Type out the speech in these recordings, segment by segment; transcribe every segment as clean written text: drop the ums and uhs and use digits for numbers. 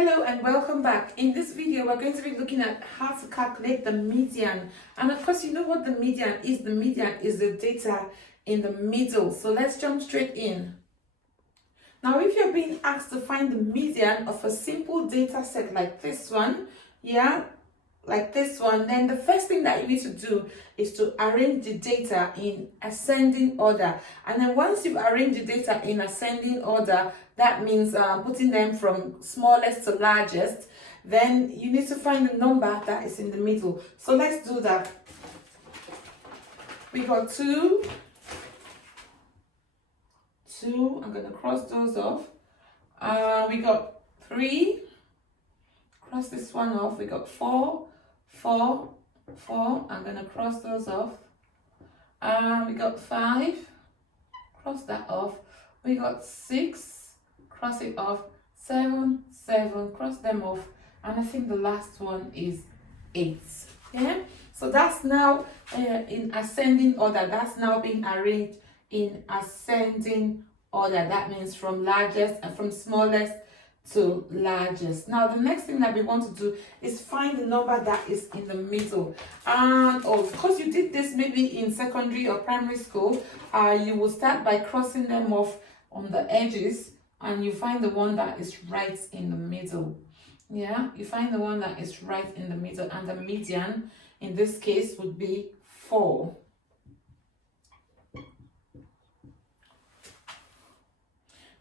Hello and welcome back. In this video, we're going to be looking at how to calculate the median. And of course, you know what the median is. The median is the data in the middle. So let's jump straight in. Now, if you're being asked to find the median of a simple data set like this one, then the first thing that you need to do is to arrange the data in ascending order. And then once you've arranged the data in ascending order, that means putting them from smallest to largest, then you need to find the number that is in the middle. So let's do that. We got 2, I'm going to cross those off. We got 3, cross this one off. We got 4, I'm going to cross those off. We got 5, cross that off. We got 6, cross it off. 7, cross them off. And I think the last one is 8. Yeah, so that's now in ascending order. That's now being arranged in ascending order. That means from largest and from smallest to largest. Now the next thing that we want to do is find the number that is in the middle. And of course you did this maybe in secondary or primary school. You will start by crossing them off on the edges and you find the one that is right in the middle. Yeah, you find the one that is right in the middle, and the median in this case would be 4.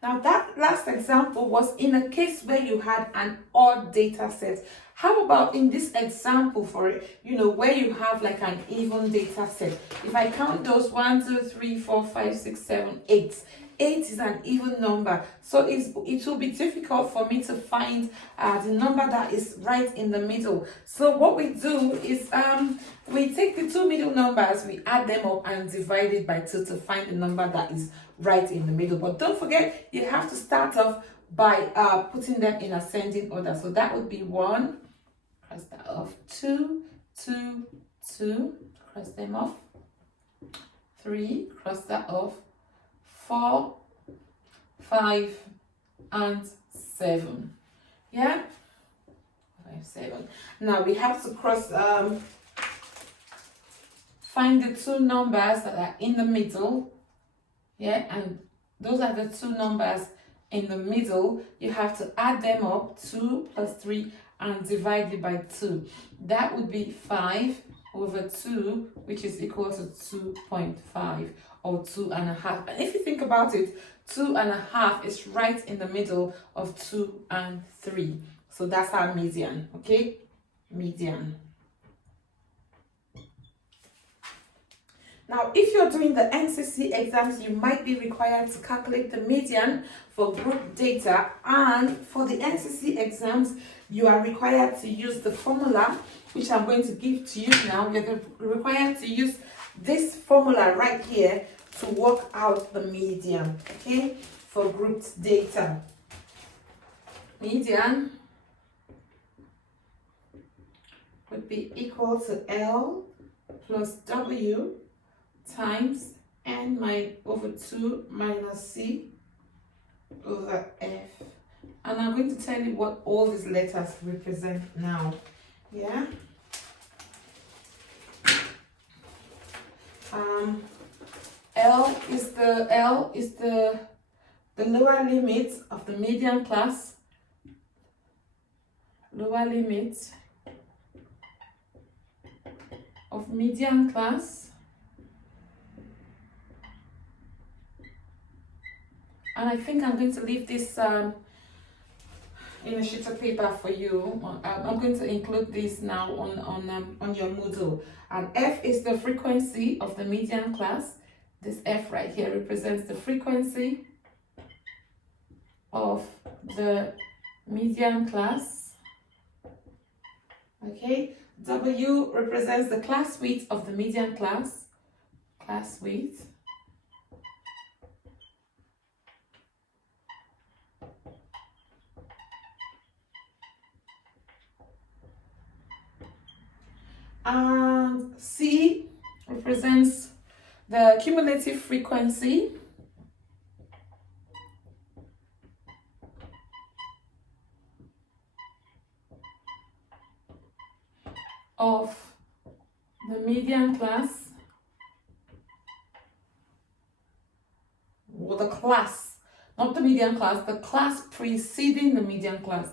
Now that last example was in a case where you had an odd data set. How about in this example for it, where you have like an even data set? If I count those 1, 2, 3, 4, 5, 6, 7, 8. 8 is an even number, so it will be difficult for me to find the number that is right in the middle. So what we do is we take the two middle numbers, we add them up and divide it by 2 to find the number that is right in the middle. But don't forget, you have to start off by putting them in ascending order. So that would be 1, cross that off. 2, 2, 2, cross them off. 3, cross that off. 4, 5, and 7. Yeah, 5, 7. Now we have to cross find the two numbers that are in the middle. Yeah, and those are the two numbers in the middle. You have to add them up, 2 plus 3, and divide it by 2. That would be 5 over 2, which is equal to 2.5 or 2.5. And if you think about it, 2.5 is right in the middle of 2 and 3. So that's our median, okay? Median. Now, if you're doing the NCC exams, you might be required to calculate the median for group data. And for the NCC exams, you are required to use the formula, which I'm going to give to you now. You're required to use this formula right here to work out the median, okay, for grouped data. Median would be equal to L plus W times n over 2 minus c over f. And I'm going to tell you what all these letters represent now. Yeah. L is the lower limit of the median class. Lower limit of median class. And I think I'm going to leave this in a sheet of paper for you. I'm going to include this now on your Moodle. And F is the frequency of the median class. This F right here represents the frequency of the median class. Okay. W represents the class width of the median class. Class width. And C represents the cumulative frequency. of the median class, or the class, not the median class, the class preceding the median class,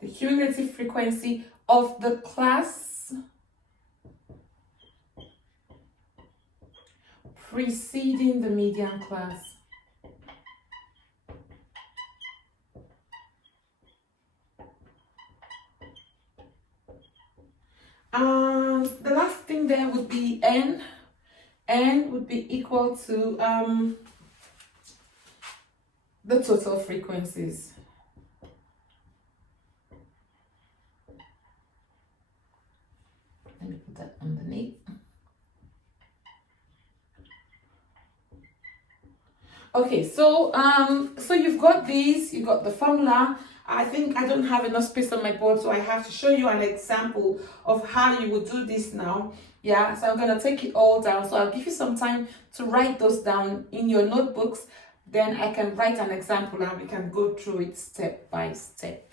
the cumulative frequency of the class preceding the median class. The last thing there would be n. N would be equal to the total frequencies. Let me put that underneath. Okay, so you've got these, you've got the formula. I think I don't have enough space on my board, so I have to show you an example of how you would do this now. Yeah, so I'm going to take it all down. So I'll give you some time to write those down in your notebooks. Then I can write an example and we can go through it step by step.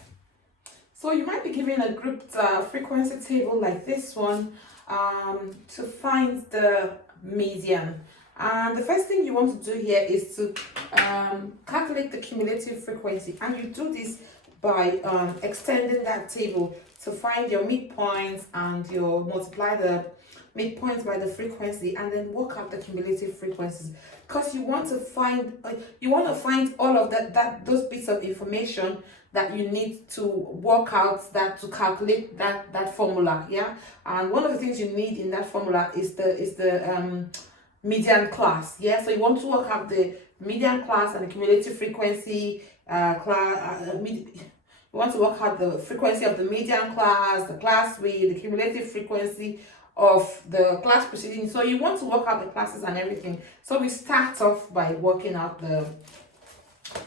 So you might be given a grouped frequency table like this one to find the median. And the first thing you want to do here is to calculate the cumulative frequency, and you do this by extending that table to find your midpoints, and you'll multiply the midpoints by the frequency and then work out the cumulative frequencies, because you want to find all of those bits of information that you need to work out, that to calculate that formula. Yeah, and one of the things you need in that formula is the median class. Yeah, so you want to work out the median class and the cumulative frequency you want to work out the frequency of the median class, the class width, the cumulative frequency of the class preceding. So you want to work out the classes and everything. So we start off by working out the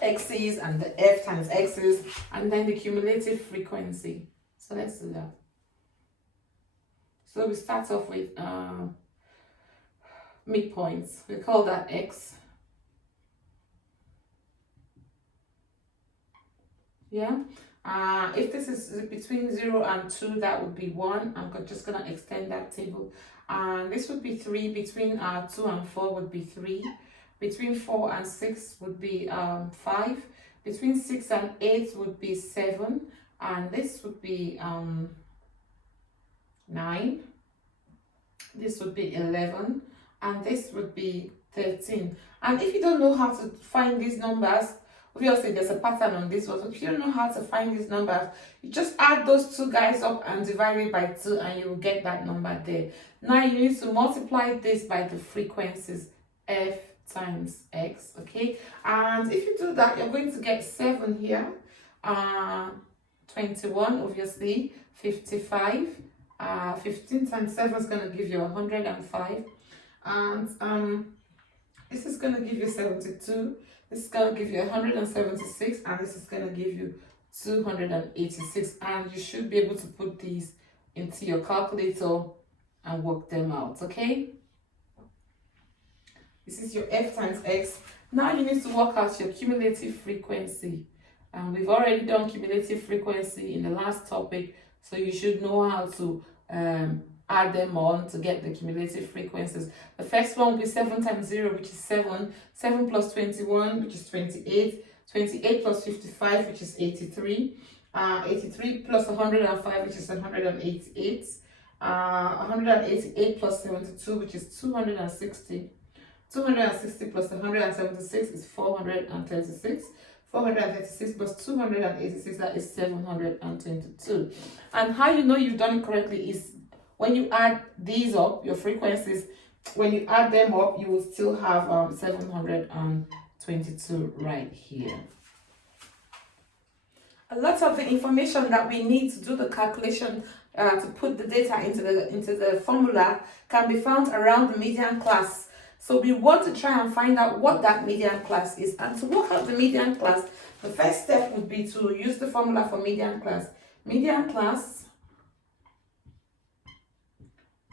x's and the f times x's, and then the cumulative frequency. So let's do that. So we start off with midpoints. We call that x. Yeah. If this is between 0 and 2, that would be 1. I'm just going to extend that table. And this would be 3. Between 2 and 4 would be 3. Between 4 and 6 would be 5. Between 6 and 8 would be 7. And this would be 9. This would be 11. And this would be 13. And if you don't know how to find these numbers, obviously there's a pattern on this one. So if you don't know how to find these numbers, you just add those two guys up and divide it by 2, and you will get that number there. Now you need to multiply this by the frequencies, f times x. Okay, and if you do that, you're going to get 7 here, 21, obviously 55, 15 times 7 is going to give you 105, and this is going to give you 72. This is going to give you 176, and this is going to give you 286. And you should be able to put these into your calculator and work them out, okay? This is your f times x. Now you need to work out your cumulative frequency. And we've already done cumulative frequency in the last topic, so you should know how to add them on to get the cumulative frequencies. The first one will be 7 times 0, which is 7. 7 plus 21, which is 28. 28 plus 55, which is 83. 83 plus 105, which is 188. 188 plus 72, which is 260. 260 plus 176 is 436. 436 plus 286, that is 722. And how you know you've done it correctly is when you add these up, your frequencies, when you add them up, you will still have 722 right here. A lot of the information that we need to do the calculation to put the data into the formula can be found around the median class. So we want to try and find out what that median class is. And to work out the median class, the first step would be to use the formula for median class. Median class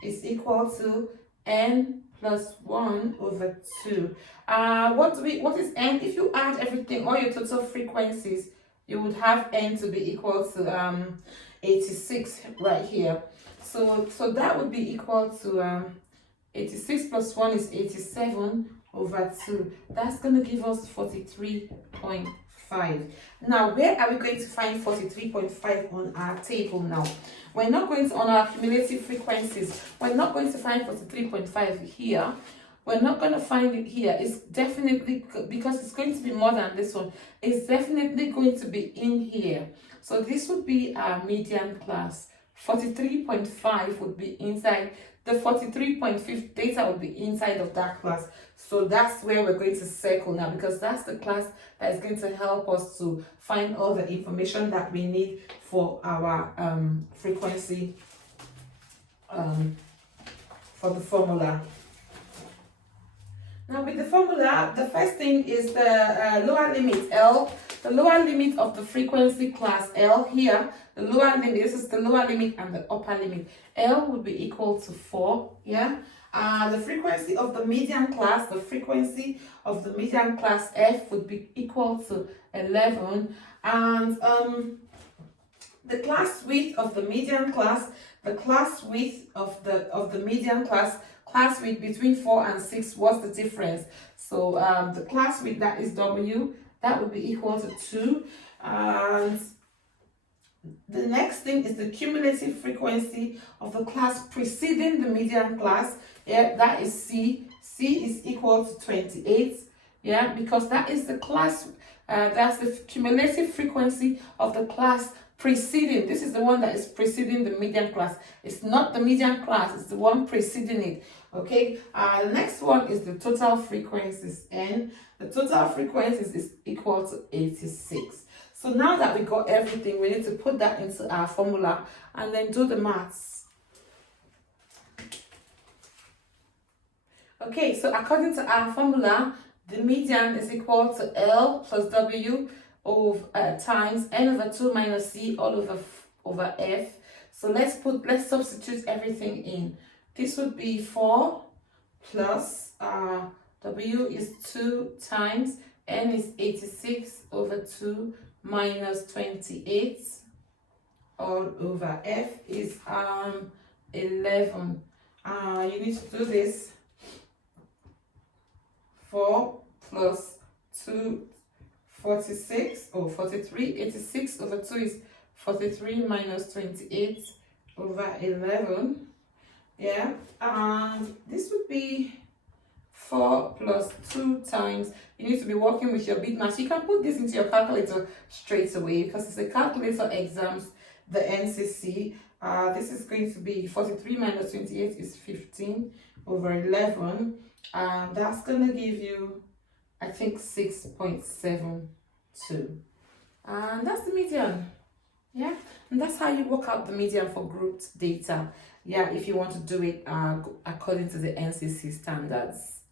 is equal to n plus 1 over 2. What is n? If you add everything, all your total frequencies, you would have n to be equal to 86 right here. So that would be equal to 86 plus 1 is 87 over 2. That's going to give us 43.5. Now, where are we going to find 43.5 on our table now? We're not going to, on our cumulative frequencies, we're not going to find 43.5 here. We're not going to find it here. It's definitely, because it's going to be more than this one, it's definitely going to be in here. So this would be our median class. 43.5 would be inside. The 43.5 data would be inside of that class. So that's where we're going to circle now, because that's the class that is going to help us to find all the information that we need for our frequency, for the formula. Now with the formula, the first thing is the lower limit L, the lower limit of the frequency class L here, the lower limit, this is the lower limit and the upper limit. L would be equal to 4, yeah? The frequency of the median class, the frequency of the median class F would be equal to 11, and the class width of the median class, the class width of the median class width between 4 and 6, what's the difference? So the class width, that is W, that would be equal to 2. And the next thing is the cumulative frequency of the class preceding the median class. Yeah, that is C. C is equal to 28. Yeah, because that is the class, that's the cumulative frequency of the class preceding. This is the one that is preceding the median class. It's not the median class, it's the one preceding it. Okay, the next one is the total frequencies, and the total frequencies is equal to 86. So now that we got everything, we need to put that into our formula and then do the maths. Okay, so according to our formula, the median is equal to L plus W over times n over 2 minus C all over F. So let's substitute everything in. This would be 4 plus W is 2 times n is 86 over 2 minus 28 all over F is 11. You need to do this. 4 plus 2, 46 or 43, 86 over 2 is 43 minus 28 over 11. Yeah, and this would be 4 plus 2 times, you need to be working with your big math. You can put this into your calculator straight away because it's a calculator exams, the NCC. This is going to be 43 minus 28 is 15 over 11. That's going to give you, I think, 6.72. And that's the median. Yeah, and that's how you work out the median for grouped data. Yeah, if you want to do it according to the NCC standards.